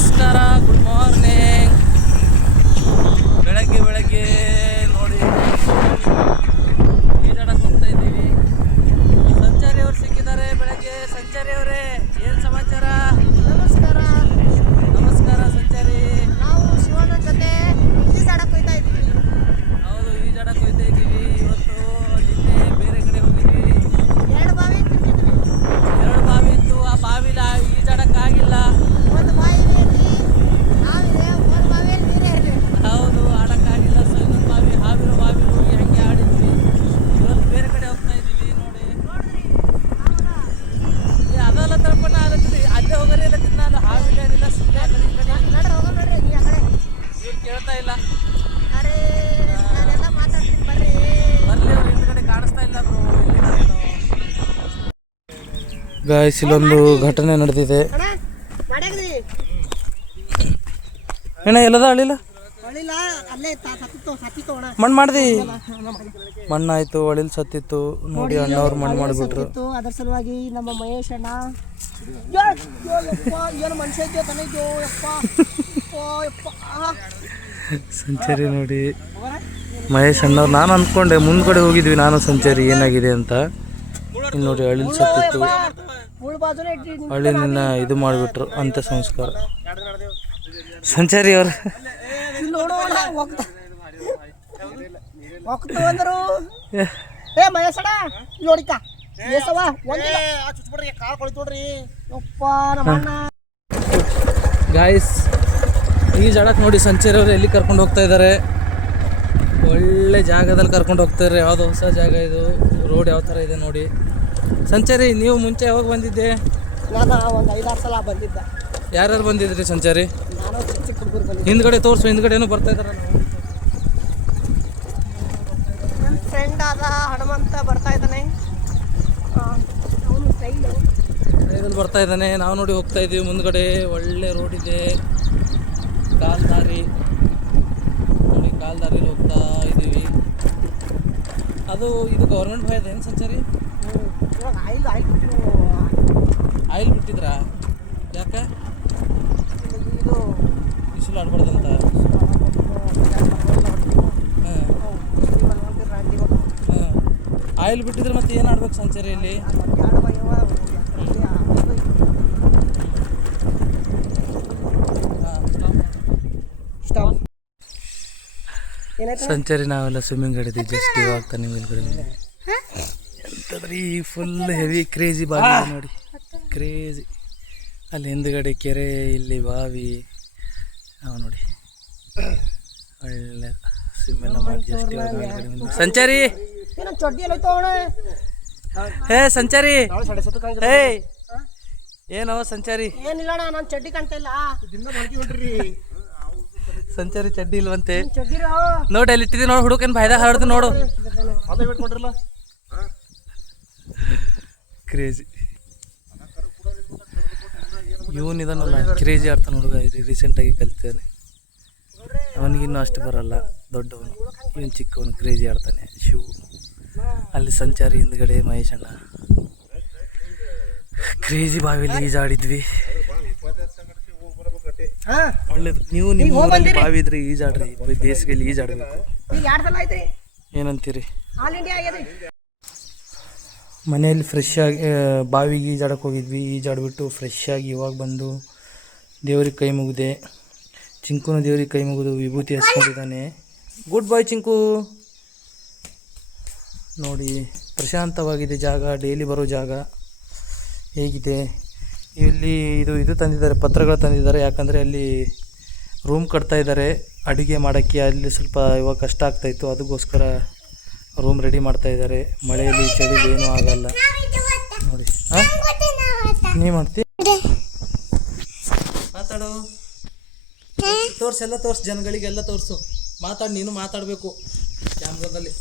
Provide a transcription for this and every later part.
ನಮಸ್ಕಾರ, good morning. ಬೆಳಗ್ಗೆ ನೋಡಿ ಈಜಾಡಕ್ಕೆ ಹೋಗ್ತಾ ಇದ್ದೀವಿ. ಸಂಚಾರಿ ಅವರು ಸಿಕ್ಕಿದ್ದಾರೆ ಬೆಳಗ್ಗೆ. ಸಂಚಾರಿ ಅವರೇ, ಏನು ಸಮಾಚಾರ? ನಮಸ್ಕಾರ ಸಂಚಾರಿ. ನಾವು ಶಿವನ ಜೊತೆ ಈಜಾಡಕ್ಕೆ ಹೋಗ್ತಾ ಇದ್ದೀವಿ. ಹೌದು, ಈಜಾಡಕ್ಕೆ ಹೋಗ್ತಾ ಇದ್ದೀವಿ. ಇವತ್ತು ನಿನ್ನೆ ಬೇರೆ ಕಡೆ ಹೋಗಿದ್ವಿ. 2 ಬಾವಿ ತಿಂದಿದ್ವಿ. 2 ಬಾವಿ ಇತ್ತು. ಆ ಬಾವಿಲ ಈಜಾಡಕ್ಕಾಗಿಲ್ಲ. ಒಂದು ಬಾವಿಯಲ್ಲಿ ನಾವಿದೆ, ಒಂದು ಬಾವಿಯಲ್ಲಿ ನೀರೇ ಇರಲಿಲ್ಲ. ಹೌದು, ಆಡಕ್ಕಾಗಿಲ್ಲ. ಸೊ ಇನ್ನೊಂದು ಬಾವಿ, ಹಾವಿರೋ ಬಾವಿ ಹೋಗಿ ಹಂಗೆ ಆಡಿದ್ವಿ. ಇವತ್ತು ಬೇರೆ ಕಡೆ ಹೋಗ್ತಾ ಇದ್ದೀವಿ. ನೋಡಿ ಅದೆಲ್ಲ ತಳ್ಕೊಂಡು ಆಗತ್ತಿದೆ. ಅಲ್ಲೇ ಹೋಗೋರೇ ಇಲ್ಲತ್ತಿದ್ದು ನಾನು. ಹಾವಿಲ್ಲ ಏನಿಲ್ಲ, ಸುಮ್ಮನೆ ಆ ಕಡೆ ಈ ಕಡೆ ನಡ್ರಿ ಹೋಗೋಣ, ನೋಡ್ರಿ ಈ ಆ ಕಡೆ. ಇವ್ರು ಕೇಳ್ತಾ ಇಲ್ಲ. ಅರೆ ನಾನೆಲ್ಲ ಮಾತಾಡ್ತೀನಿ ಬರ್ರಿ. ಬರ್ಲಿ, ಅವ್ರು ಹಿಂದ್ಗಡೆ ಕಾಣಿಸ್ತಾ ಇಲ್ಲ ಬ್ರೋ. ಗಾಯ್ಸ್, ಇಲ್ಲೊಂದು ಘಟನೆ ನಡೆದಿದೆ. ಅಣ್ಣ ಮಾಡ್ಯಾಗ್ರಿ ಏನ ಎಲ್ಲದ ಅಳಿಲ್ಲ ಹೊಳಿಲ್ಲ, ಅಲ್ಲೇ ಸತ್ತಿತ್ತು ಅಣ್ಣ. ಮಣ್ಣು ಮಾಡ್ದಿ. ಮಣ್ಣಾಯ್ತು, ಅಳಿಲ್ ಸತ್ತಿತ್ತು. ನೋಡಿ ಅಣ್ಣವ್ರು ಮಣ್ಣು ಮಾಡಿಬಿಟ್ರು. ಅದ್ರ ಸಲುವಾಗಿ ನಮ್ಮ ಮಹೇಶ್ ಅಣ್ಣ ಏನು ಮನುಷ್ಯ ಇದ್ಯೋ ತನ ಇದ್ಯೋ ಯಪ್ಪ ಯಪ್ಪ. ಸಂಚಾರಿ ನೋಡಿ, ಮಹೇಶ್ ಅಣ್ಣವ್ರು. ನಾನು ಅಂದ್ಕೊಂಡೆ ಮುಂದ್ಗಡೆ ಹೋಗಿದ್ವಿ ನಾನು ಸಂಚಾರಿ ಏನಾಗಿದೆ ಅಂತ. ಇಲ್ಲಿ ನೋಡಿ ಅಳಿಲ್ ಸತ್ತಿತ್ತು. ಅಳಿನ ಇದು ಮಾಡಿಬಿಟ್ರು, ಅಂತ್ಯ ಸಂಸ್ಕಾರ. ಸಂಚಾರಿ ಅವರು ಹೋಗ್ತವಂದರು. ಏ ಮಹೇಶಣ್ಣ ನೋಡಿಕ ಏಸವ ಗಾಯ್ಸ್, ಈ ಜಾಗಕ್ಕೆ ನೋಡಿ ಸಂಚಾರಿ ಅವರು ಎಲ್ಲಿ ಕರ್ಕೊಂಡು ಹೋಗ್ತಾ ಇದ್ದಾರೆ. ಒಳ್ಳೆ ಜಾಗದಲ್ಲಿ ಕರ್ಕೊಂಡು ಹೋಗ್ತಾರೆ. ಯಾವುದೋ ಹೊಸ ಜಾಗ ಇದು. ರೋಡ್ ಯಾವ ಥರ ಇದೆ ನೋಡಿ. ಸಂಚಾರಿ, ನೀವು ಮುಂಚೆ ಯಾವಾಗ ಬಂದಿದ್ದೆ? ನಾನು ಒಂದು 5-6 ಸಲ ಬಂದಿದ್ದ. ಯಾರ್ಯಾರು ಬಂದಿದ್ರಿ ಸಂಚಾರಿ? ನಾನು ಚಿಕ್ಕ ಹುಡುಗರು ಬಂದಿದ್ದೆ. ಹಿಂದ್ಗಡೆ ತೋರಿಸು, ಹಿಂದ್ಗಡೆ ಏನೋ ಬರ್ತಾ ಇದಾರೆ. ನನ್ನ ಫ್ರೆಂಡ್ ಆದ ಹನುಮಂತ ಬರ್ತಾ ಇದ್ದಾನೆ. ಅವನು ಸ್ಟೈಲಲ್ಲಿ ಬರ್ತಾ ಇದ್ದಾನೆ. ನಾವು ನೋಡಿ ಹೋಗ್ತಾ ಇದ್ದೀವಿ. ಮುಂದ್ಗಡೆ ಒಳ್ಳೆ ರೋಡ್ ಇದೆ, ಕಾಲ್ದಾರಿ ನೋಡಿ. ಕಾಲ್ದಾರಿಲಿ ಹೋಗ್ತಾ ಇದ್ದೀವಿ. ಅದು ಇದು ಗೌರ್ಮೆಂಟ್ ಭಯ ಏನು ಸಂಚಾರಿ? ಆಯಿಲ್ ಬಿಟ್ಟಿದ್ರಾ? ಯಾಕೆ? ಇದು ಬಿಸಿಲು ಆಡ್ಬಾರ್ದಂತ. ಹಾಂ, ಆಯಿಲ್ ಬಿಟ್ಟಿದ್ರೆ ಮತ್ತೆ ಏನು ಆಡ್ಬೇಕು ಸಂಚಾರಿ ಇಲ್ಲಿ? ಸಂಚಾರಿ ನಾವೆಲ್ಲ ಸ್ವಿಮ್ಮಿಂಗ್ ಆಡಿದ್ವಿ ಜಸ್ಟ್ ಇವಾಗ ತಾನೇ ಮೇಲ್ಗಡೆ. ಎಂತದ್ರಿ ಫುಲ್ ಹೆವಿ ಕ್ರೇಜಿ ಬಾವಿ ನೋಡಿ, ಕ್ರೇಜಿ. ಅಲ್ಲಿ ಹಿಂದ್ಗಡೆ ಕೆರೆ, ಇಲ್ಲಿ ಬಾವಿ. ನಾವು ನೋಡಿ ಒಳ್ಳೆ ಸ್ವಿಮ್ ಎಲ್ಲ ಮಾಡಿ ಜಸ್ಟ್ ಇವಾಗ ಮೇಲ್ಗಡೆ. ಸಂಚಾರಿ, ಹೇ ಸಂಚಾರಿ, ಹೇ ಏನೋ ಸಂಚಾರಿ? ಏನಿಲ್ಲ, ನಾನು ಚಡ್ಡಿ ಕಾಣ್ತಾ ಇಲ್ಲ. ಸಂಚಾರಿ ಚಡ್ಡಿ ಇಲ್ವಂತೆ. ಚಡ್ಡಿರೋ ನೋಡಿ ಅಲ್ಲಿ ಇಟ್ಟಿದ್ದೀವಿ ನೋಡಿ. ಹುಡುಕನ್ ಬಾಯ್ದಾಗ ಹರಡ್ದು ನೋಡು. ಕ್ರೇಜಿ ಇವನಿದನಲ್ಲ, ಕ್ರೇಜಿ ಆಡ್ತಾನೆ ಹುಡುಗ. ರೀಸೆಂಟಾಗಿ ಕಲಿತಾನೆ. ಅವನಿಗಿನ್ನೂ ಅಷ್ಟು ಬರಲ್ಲ, ದೊಡ್ಡವನು. ಇವನು ಚಿಕ್ಕವನು, ಕ್ರೇಜಿ ಆಡ್ತಾನೆ. ಶಿವು ಅಲ್ಲಿ ಸಂಚಾರಿ ಹಿಂದ್ಗಡೆ ಮಹೇಶ್ ಅಣ್ಣ. ಕ್ರೇಜಿ ಬಾವಿಲಿ ಈಜಾಡಿದ್ವಿ. ಒಳ್ಳೇದು. ನೀವು ನಿಮ್ಮ ಊರಲ್ಲಿ ಬಾವಿ ಇದ್ರೆ ಈಜಾಡ್ರಿ. ಬೇಸಿಗೆಯಲ್ಲಿ ಈಜಾಡ್ಬೇಕು. ಏನಂತೀರಿ? ಮನೆಯಲ್ಲಿ ಫ್ರೆಶ್ ಆಗಿ ಬಾವಿಗೆ ಈಜಾಡಕ್ಕೆ ಹೋಗಿದ್ವಿ. ಈಜಾಡ್ಬಿಟ್ಟು ಫ್ರೆಶ್ ಆಗಿ ಇವಾಗ ಬಂದು ದೇವ್ರಿಗೆ ಕೈ ಮುಗಿದೆ. ಚಿಂಕುನು ದೇವ್ರಿಗೆ ಕೈ ಮುಗಿದು ವಿಭೂತಿ ಹಚ್ಕೊಂಡಿದ್ದಾನೆ. ಗುಡ್ ಬಾಯ್ ಚಿಂಕು. ನೋಡಿ ಪ್ರಶಾಂತವಾಗಿದೆ ಜಾಗ, ಡೈಲಿ ಬರೋ ಜಾಗ. ಹೇಗಿದೆ ಇಲ್ಲಿ? ಇದು ತಂದಿದ್ದಾರೆ, ಪತ್ರಗಳು ತಂದಿದ್ದಾರೆ. ಯಾಕಂದರೆ ಅಲ್ಲಿ ರೂಮ್ ಕಟ್ತಾ ಇದ್ದಾರೆ ಅಡುಗೆ ಮಾಡೋಕ್ಕೆ. ಅಲ್ಲಿ ಸ್ವಲ್ಪ ಇವಾಗ ಕಷ್ಟ ಆಗ್ತಾಯಿತ್ತು, ಅದಕ್ಕೋಸ್ಕರ ರೂಮ್ ರೆಡಿ ಮಾಡ್ತಾ ಇದ್ದಾರೆ. ಮಳೆಯಲ್ಲಿ ಚಳಿಲಿ ಏನೂ ಆಗಲ್ಲ ನೋಡಿ. ಹಾಂ, ನೀ ಮಾಡ್ತಿ? ಮಾತಾಡು, ತೋರ್ಸು, ಎಲ್ಲ ತೋರಿಸು, ಜನಗಳಿಗೆಲ್ಲ ತೋರಿಸು. ಮಾತಾಡು, ನೀನು ಮಾತಾಡಬೇಕು ಕ್ಯಾಮ್ರಾದಲ್ಲಿ.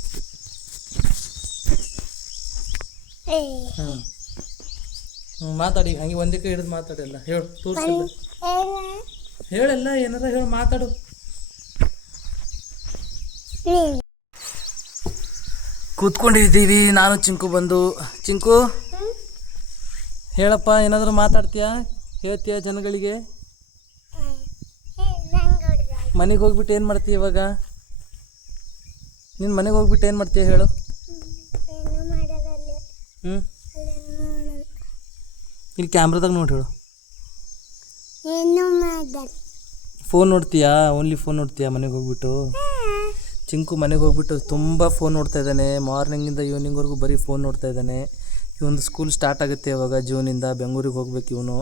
ಹಾಂ, ಮಾತಾಡಿ. ಹಂಗೆ ಒಂದೇ ಕೈ ಹಿಡಿದು ಮಾತಾಡಲ್ಲ. ಹೇಳು, ತೋರಿಸಲ್ಲ, ಹೇಳೆಲ್ಲ, ಏನಾರ ಹೇಳು, ಮಾತಾಡು. ಕೂತ್ಕೊಂಡಿದ್ದೀವಿ ನಾನು ಚಿಂಕು ಬಂದು. ಚಿಂಕು ಹೇಳಪ್ಪ, ಏನಾದರೂ ಮಾತಾಡ್ತೀಯಾ? ಹೇಳ್ತೀಯ ಜನಗಳಿಗೆ? ಮನೆಗೆ ಹೋಗ್ಬಿಟ್ಟು ಏನು ಮಾಡ್ತೀಯ ಇವಾಗ? ನಿನ್ನ ಮನೆಗೆ ಹೋಗ್ಬಿಟ್ಟು ಏನು ಮಾಡ್ತೀಯ ಹೇಳು? ಹ್ಞೂ ಇಲ್ಲಿ ಕ್ಯಾಮ್ರಾದಾಗ ನೋಡಿ ಹೇಳು. ಫೋನ್ ನೋಡ್ತೀಯಾ? ಓನ್ಲಿ ಫೋನ್ ನೋಡ್ತೀಯಾ ಮನೆಗೆ ಹೋಗ್ಬಿಟ್ಟು? ಚಿಂಕು ಮನೆಗೆ ಹೋಗ್ಬಿಟ್ಟು ತುಂಬ ಫೋನ್ ನೋಡ್ತಾ ಇದ್ದಾನೆ. ಮಾರ್ನಿಂಗಿಂದ ಈವ್ನಿಂಗ್ವರೆಗೂ ಬರೀ ಫೋನ್ ನೋಡ್ತಾ ಇದ್ದಾನೆ. ಇವೊಂದು ಸ್ಕೂಲ್ ಸ್ಟಾರ್ಟ್ ಆಗುತ್ತೆ ಇವಾಗ ಜೂನಿಂದ. ಬೆಂಗಳೂರಿಗೆ ಹೋಗ್ಬೇಕು ಇವನು.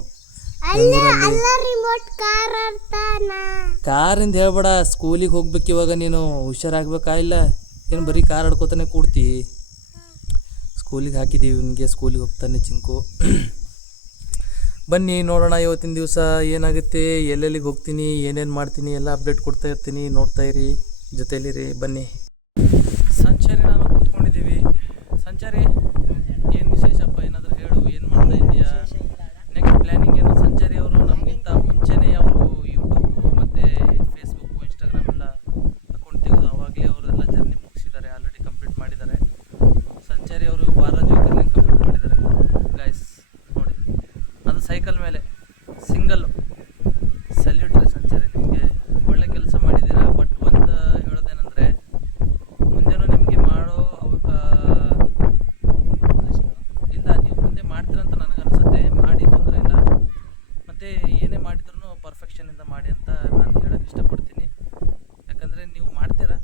ಕಾರಿಂದ ಹೇಳ್ಬೇಡ, ಸ್ಕೂಲಿಗೆ ಹೋಗ್ಬೇಕು ಇವಾಗ. ನೀನು ಹುಷಾರಾಗ್ಬೇಕಾ? ಇಲ್ಲ ಏನು ಬರೀ ಕಾರ್ ಆಡ್ಕೋತಾನೆ ಕೂಡ್ತಿ? ಸ್ಕೂಲಿಗೆ ಹಾಕಿದ್ದೀವಿ ಇವನಿಗೆ, ಸ್ಕೂಲಿಗೆ ಹೋಗ್ತಾನೆ ಚಿಂಕು. ಬನ್ನಿ ನೋಡೋಣ ಇವತ್ತಿನ ದಿವಸ ಏನಾಗುತ್ತೆ, ಎಲ್ಲೆಲ್ಲಿಗೆ ಹೋಗ್ತೀನಿ, ಏನೇನು ಮಾಡ್ತೀನಿ ಎಲ್ಲ ಅಪ್ಡೇಟ್ ಕೊಡ್ತಾ ಇರ್ತೀನಿ. ನೋಡ್ತಾ ಇರಿ, ಜೊತೆಯಲ್ಲಿರಿ, ಬನ್ನಿ. ಸಂಚಾರಿ ನಾನು ಕೂತ್ಕೊಂಡಿದ್ದೀವಿ. ಸಂಚಾರಿ ಏನು ವಿಶೇಷಪ್ಪ? ಏನಾದರೂ ಹೇಳು, ಏನು ಮಾಡ್ತಾ ಇದೆಯಾ? ನೆಕ್ಸ್ಟ್ ಪ್ಲ್ಯಾನಿಂಗ್ ಏನು? ಸಂಚಾರಿ ಅವರು ನಮಗಿಂತ ಮುಂಚೆನೇ ಅವರು ಯೂಟ್ಯೂಬು ಮತ್ತು ಫೇಸ್ಬುಕ್ಕು ಇನ್ಸ್ಟಾಗ್ರಾಮ್ ಎಲ್ಲ ಅಕೌಂಟ್ ತೆಗೆದು ಆವಾಗಲೇ ಅವರೆಲ್ಲ ಜರ್ನಿ ಮುಗಿಸಿದ್ದಾರೆ, ಆಲ್ರೆಡಿ ಕಂಪ್ಲೀಟ್ ಮಾಡಿದ್ದಾರೆ. ಸಂಚಾರಿ ಅವರು ವಾರ ಜ್ಯೋತಿರ್ಲಿಂಗ ಕಂಪ್ಲೀಟ್ ಮಾಡಿದ್ದಾರೆ ಗೈಸ್, ನೋಡಿ. ಅದು ಸೈಕಲ್ ಮೇಲೆ ಸಿಂಗಲ್ಲು. ಸಲ್ಯೂಟ್ ರೀ ಸಂಚಾರಿ, ನಿಮಗೆ ಒಳ್ಳೆ ಕೆಲಸ ಮಾಡಿದ್ದೀರಾ. ಬಟ್ ಒಂದು ಹೇಳೋದೇನೆಂದರೆ, ಮುಂದೆನೂ ನಿಮಗೆ ಮಾಡೋ ಇಲ್ಲ, ನೀವು ಮುಂದೆ ಮಾಡ್ತೀರಂತ ನನಗೆ ಅನಿಸುತ್ತೆ. ಮಾಡಿ, ತೊಂದರೆ ಇಲ್ಲ. ಮತ್ತು ಏನೇ ಮಾಡಿದ್ರೂ ಪರ್ಫೆಕ್ಷನಿಂದ ಮಾಡಿ ಅಂತ ನಾನು ಹೇಳೋಕ್ಕೆ ಇಷ್ಟಪಡ್ತೀನಿ. ಯಾಕಂದರೆ ನೀವು ಮಾಡ್ತೀರಾ,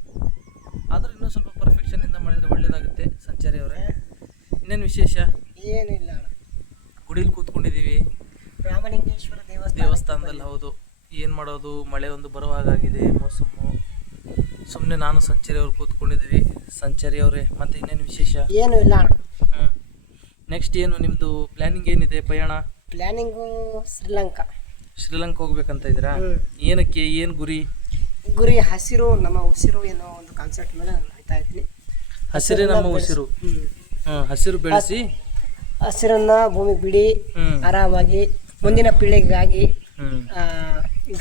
ಆದರೂ ಇನ್ನೂ ಸ್ವಲ್ಪ ಪರ್ಫೆಕ್ಷನಿಂದ ಮಾಡಿದರೆ ಒಳ್ಳೆಯದಾಗುತ್ತೆ. ಸಂಚಾರಿ ಅವರೇ, ಇನ್ನೇನು ವಿಶೇಷ? ಏನಿಲ್ಲ, ಗುಡಿಲಿ ಕೂತ್ಕೊಂಡಿದ್ದೀವಿ, ರಾಮಲಿಂಗೇಶ್ವರ ದೇವಸ್ಥಾನದಲ್ಲಿ. ಹೌದು, ಏನು ಮಾಡೋದು, ಮಳೆ ಒಂದು ಬರುವಾಗಿದೆ, ಮೋಸಮ್ಮು. ಸುಮ್ಮನೆ ನಾನು ಸಂಚಾರಿ ಅವ್ರು ಕೂತ್ಕೊಂಡಿದ್ದೀವಿ. ಸಂಚಾರಿ ಅವರೇ, ಮತ್ತು ಇನ್ನೇನು ವಿಶೇಷ? ಏನು ಇಲ್ಲ. ಹ್ಞೂ, ನೆಕ್ಸ್ಟ್ ಏನು ನಿಮ್ಮದು ಪ್ಲ್ಯಾನಿಂಗ್ ಏನಿದೆ? ಪಯಣ ಪ್ಲ್ಯಾನಿಂಗು ಶ್ರೀಲಂಕಾ ಹೋಗ್ಬೇಕಂತ ಇದ್ದೀರಾ? ಏನಕ್ಕೆ, ಏನು ಗುರಿ? ಹಸಿರು ನಮ್ಮ ಉಸಿರು ಏನೋ ಒಂದು ಕಾನ್ಸೆಪ್ಟ್ ಮೇಲೆ ಹೋಗ್ತಾ ಇದ್ದೀನಿ. ಹಸಿರೇ ನಮ್ಮ ಉಸಿರು. ಹಸಿರು ಬೆಳೆಸಿ ಹಸಿರನ್ನ ಭೂಮಿಗೆ ಬಿಡಿ, ಆರಾಮಾಗಿ ಮುಂದಿನ ಪೀಳಿಗೆಗಾಗಿ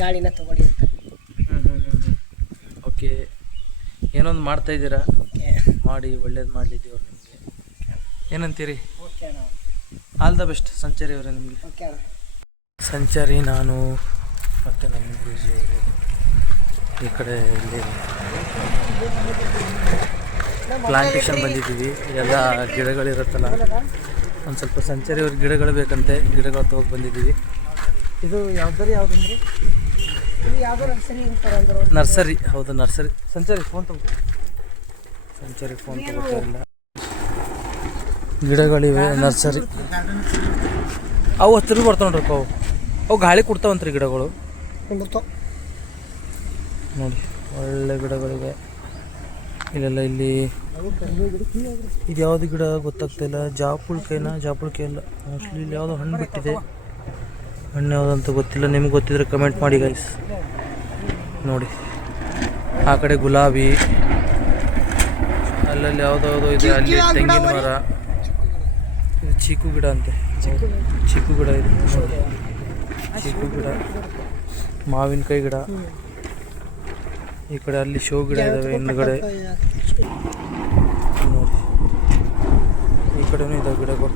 ಗಾಳಿನ ತಗೊಳ್ಳಿ ಅಂತ. ಓಕೆ, ಏನೊಂದು ಮಾಡ್ತಾ ಇದ್ದೀರಾ, ಮಾಡಿ ಒಳ್ಳೇದು ಮಾಡಲಿ ದೇವ್ರು ನಿಮಗೆ. ಏನಂತೀರಿ? ಆಲ್ ದ ಬೆಸ್ಟ್ ಸಂಚಾರಿ ಅವರೇ ನಿಮಗೆ. ಸಂಚಾರಿ ನಾನು ಮತ್ತು ನಮ್ಮ ಗುರೂಜಿಯವರು ಈ ಕಡೆ ಇಲ್ಲಿ ಪ್ಲಾಂಟೇಶನ್ ಬಂದಿದ್ದೀವಿ. ಎಲ್ಲ ಗಿಡಗಳಿರುತ್ತಲ್ಲ, ಒಂದು ಸ್ವಲ್ಪ ಸಂಚಾರಿ ಅವ್ರಿಗೆ ಗಿಡಗಳು ಬೇಕಂತೆ, ಗಿಡಗಳು ತೊಗೊಂಡು ಬಂದಿದ್ದೀವಿ. ಇದು ಯಾವುದಂದ್ರೆ ಇದು ಯಾವುದೋ ನರ್ಸರಿ ಅಂತಾರೆ ಅಂದ್ರೆ ನರ್ಸರಿ. ಹೌದು, ನರ್ಸರಿ. ಸಂಚಾರಿ ಫೋನ್ ತಗೋತಾ ಇಲ್ಲ. ಗಿಡಗಳಿವೆ, ನರ್ಸರಿ. ಅವು ಹತ್ತಿರ ಬರ್ತಾವ ನೋಡ್ರಿ, ಅವು ಗಾಳಿ ಕೊಡ್ತಾವಂತ್ರಿ ಗಿಡಗಳು. ನೋಡಿ, ಒಳ್ಳೆ ಗಿಡಗಳಿವೆ ಇಲ್ಲೆಲ್ಲ. ಇಲ್ಲಿ ಇದು ಯಾವುದು ಗಿಡ ಗೊತ್ತಾಗ್ತಾಯಿಲ್ಲ. ಜಾಪುಳ್ಕೆ ಅಲ್ಲ, ಮೋಸ್ಟ್ಲಿ ಇಲ್ಲಿ ಯಾವುದೋ ಹಣ್ಣು ಬಿಟ್ಟಿದೆ. ಹಣ್ಣು ಯಾವುದಂತ ಗೊತ್ತಿಲ್ಲ, ನಿಮ್ಗೆ ಗೊತ್ತಿದ್ರೆ ಕಮೆಂಟ್ ಮಾಡಿ ಗೈಸ್. ನೋಡಿ, ಆ ಕಡೆ ಗುಲಾಬಿ, ಅಲ್ಲಲ್ಲಿ ಯಾವುದಾವುದೋ ಇದೆ. ಅಲ್ಲಿ ತೆಂಗಿನ ಮರ, ಇದು ಚೀಕು ಗಿಡ ಅಂತೆ. ಚೀಕು ಗಿಡ ಇದೆ, ಚೀಕು ಗಿಡ, ಮಾವಿನಕಾಯಿ ಗಿಡ. ಈ ಕಡೆ ಅಲ್ಲಿ ಶೋ ಗಿಡ ಇದ್ದಾವೆ ಹಿಂದುಗಡೆ ನೋಡಿ. ಈ ಕಡೆನೂ ಇದಾವೆ ಗಿಡಗಳು.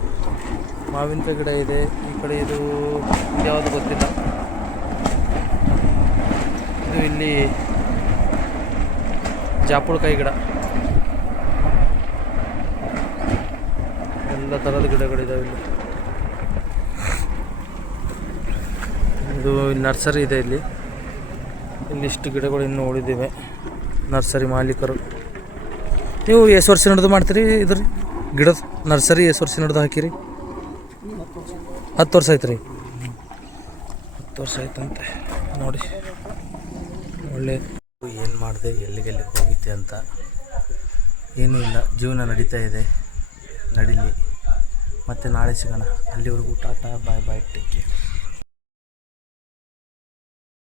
ಮಾವಿನಕಾಯಿ ಗಿಡ ಇದೆ ಈ ಕಡೆ. ಇದು ಯಾವುದು ಗೊತ್ತಿಲ್ಲ. ಇದು ಇಲ್ಲಿ ಜಾಪುಳಕಾಯಿ ಗಿಡ. ಎಲ್ಲ ಥರದ ಗಿಡಗಳಿದ್ದಾವೆ ಇಲ್ಲಿ. ಇದು ನರ್ಸರಿ ಇದೆ ಇಲ್ಲಿ. ಇಲ್ಲಿಷ್ಟು ಗಿಡಗಳು ಇನ್ನೂ ಉಳಿದಿವೆ. ನರ್ಸರಿ ಮಾಲೀಕರು. ನೀವು ಎಷ್ಟು ವರ್ಷ ನಡೆದು ಮಾಡ್ತೀರಿ ಇದ್ರಿ ಗಿಡದ ನರ್ಸರಿ? ಎಷ್ಟು ವರ್ಷ ನಡೆದು ಹಾಕಿರಿ? 10 ವರ್ಷ ಆಯ್ತು ರೀ. 10 ವರ್ಷ ಆಯ್ತಂತೆ ನೋಡಿ. ಒಳ್ಳೆ ಏನು ಮಾಡಿದೆ, ಎಲ್ಲಿಗೆಲ್ಲಿಗೆ ಹೋಗಿದ್ದೆ ಅಂತ ಏನೂ ಇಲ್ಲ. ಜೀವನ ನಡೀತಾ ಇದೆ, ನಡೀಲಿ. ಮತ್ತು ನಾಳೆ ಸಿಗೋಣ. ಅಲ್ಲಿವರೆಗೂ ಟಾಟಾ, ಬಾಯ್ ಬಾಯ್, ಟೇಕ್ ಕೇರ್.